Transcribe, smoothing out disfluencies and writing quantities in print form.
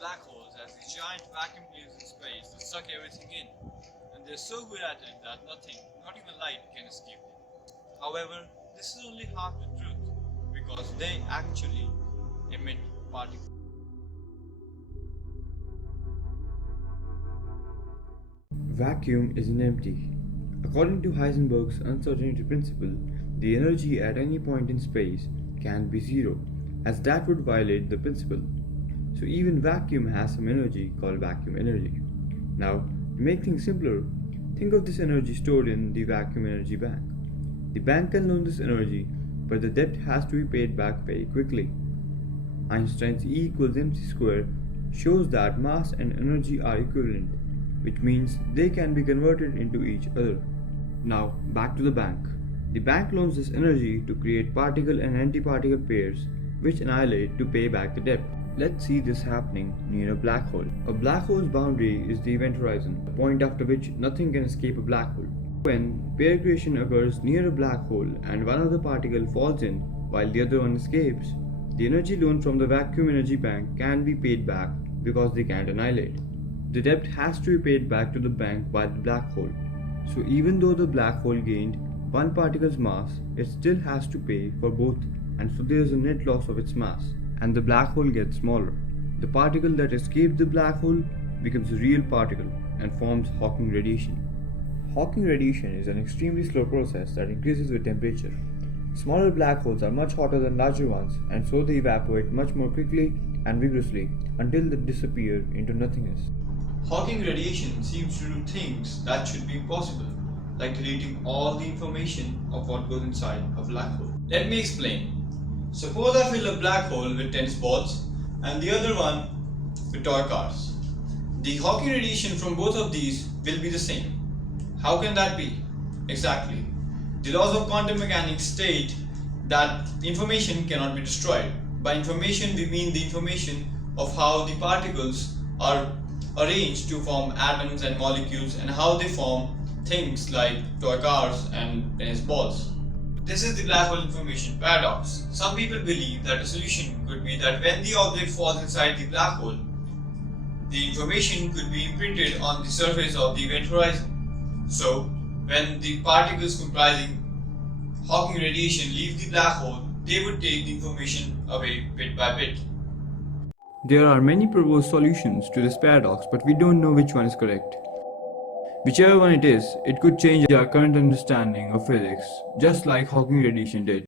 black holes as these giant vacuum tubes in space that suck everything in, and they're so good at it that nothing, not even light, can escape them. However, this is only half the truth because they actually emit particles. Vacuum isn't empty. According to Heisenberg's uncertainty principle, the energy at any point in space can be zero, as that would violate the principle. So even vacuum has some energy called vacuum energy. Now, to make things simpler, think of this energy stored in the vacuum energy bank. The bank can loan this energy, but the debt has to be paid back very quickly. Einstein's E equals mc square shows that mass and energy are equivalent, which means they can be converted into each other. Now, back to the bank. The bank loans this energy to create particle and antiparticle pairs which annihilate to pay back the debt. Let's see this happening near a black hole. A black hole's boundary is the event horizon, the point after which nothing can escape a black hole. When pair creation occurs near a black hole and one of the particle falls in while the other one escapes, the energy loaned from the vacuum energy bank can be paid back because they can't annihilate. The debt has to be paid back to the bank by the black hole. So even though the black hole gained one particle's mass, it still has to pay for both, and so there is a net loss of its mass, and the black hole gets smaller. The particle that escaped the black hole becomes a real particle and forms Hawking radiation. Hawking radiation is an extremely slow process that increases with temperature. Smaller black holes are much hotter than larger ones, and so they evaporate much more quickly and vigorously until they disappear into nothingness. Hawking radiation seems to do things that should be impossible, like deleting all the information of what goes inside a black hole. Let me explain. Suppose I fill a black hole with tennis balls and the other one with toy cars. The Hawking radiation from both of these will be the same. How can that be? Exactly. The laws of quantum mechanics state that information cannot be destroyed. By information we mean the information of how the particles are arranged to form atoms and molecules and how they form things like toy cars and tennis balls. This is the black hole information paradox. Some people believe that a solution could be that when the object falls inside the black hole, the information could be imprinted on the surface of the event horizon. So, when the particles comprising Hawking radiation leave the black hole, they would take the information away bit by bit. There are many proposed solutions to this paradox, but we don't know which one is correct. Whichever one it is, it could change our current understanding of physics, just like Hawking radiation did.